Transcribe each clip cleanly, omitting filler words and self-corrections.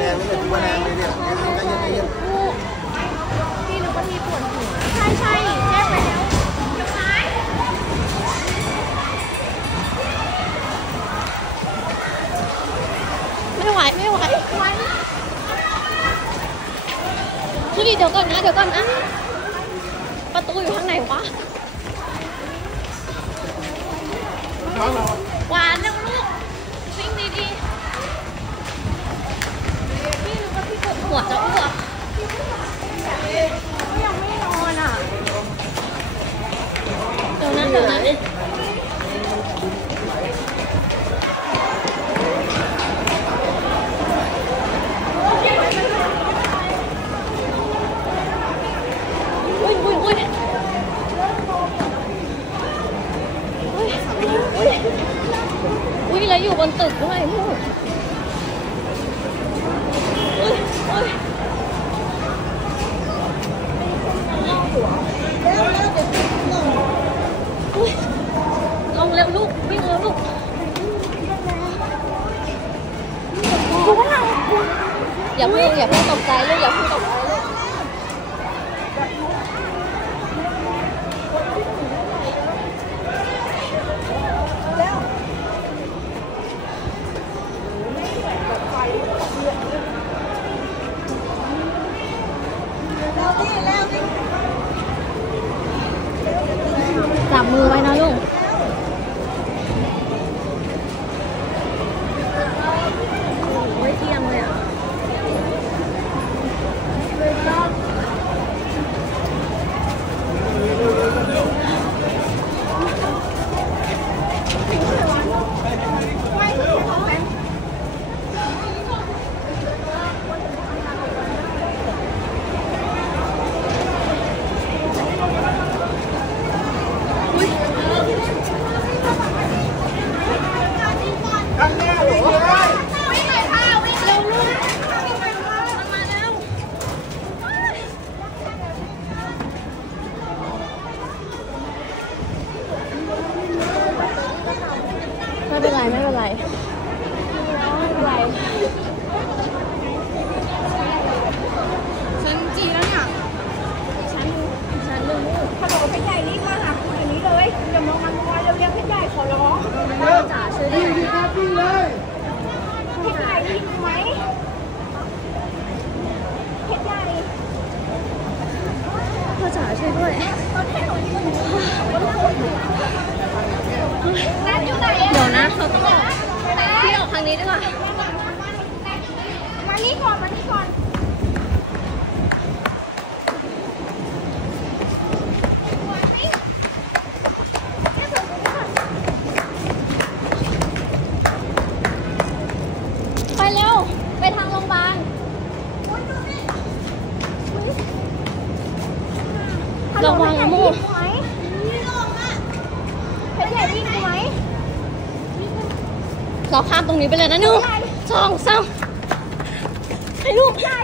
แรงเลยไฟแรงเลยเนี่ยพี่นึกว่าพี่ปวดหัวใช่แจ้งไปแล้วไม่ไหวพี่เดี๋ยวก่อนนะประตูอยู่ทางไหนวะหวานเร็วลูกวิ่งดีๆพี่นึกว่าพี่ปวดหัวจะอ้วกยังไม่นอนอ่ะเดี๋ยวนะแล้วอยู่บนตึกด้วยลูกลงเร็วลูกวิ่งเร็วลูกอย่าเพิ่งตกใจลูกอย่าเพิ่งตกใจลูกจับมือไว้นะลูกไม่เที่ยงเลยอ่ะไม่เป็นไรฉันจีแล้วเนี่ยฉันดูขนมเพชรใหญ่รีบมาหาคุณอย่างนี้เลยอย่ามองมันมัวเร็วๆเพชรใหญ่ขอร้องจ๋าช่วยด้วยเพชรใหญ่รีบไหมเพชรใหญ่พ่อจ๋าช่วยด้วยเดี๋ยวนะเขาต้องพี่ออกทางนี้ดีกว่ามานี่ก่อนไปเร็วไปทางโรงพยาบาลระวังนะมูเพชรใหญ่วิ่งไหมเราข้ามตรงนี้ไปเลยนะ1 2 3ให้ลูกใหญ่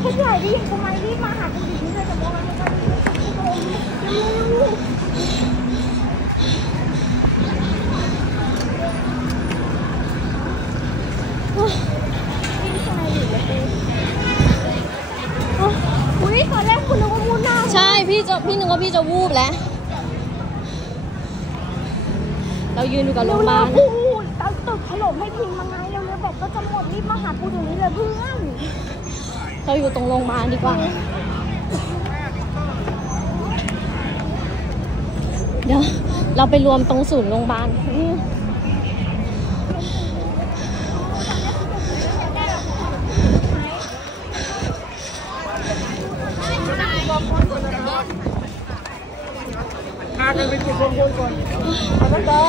เพชรใหญ่ดิทำไมรีบมาหาคุณดิฉันเลยจะมองอะไรกันตอนแรกคุณนึกว่ามูนหน้าใช่พี่นึกว่าพี่จะวูบแล้วเรายืนอยู่กับโรงพยาบาลเราตึกถล่มให้พิมพ์มาไงเร็วๆแบบก็จะหมดรีบมาหากูตรงนี้เลยเพื่อนเราอยู่ตรงโรงพยาบาลดีกว่าเดี๋ยวเราไปรวมตรงศูนย์โรงพยาบาลพากันไปจุดรวมพลก่อนแล้วก็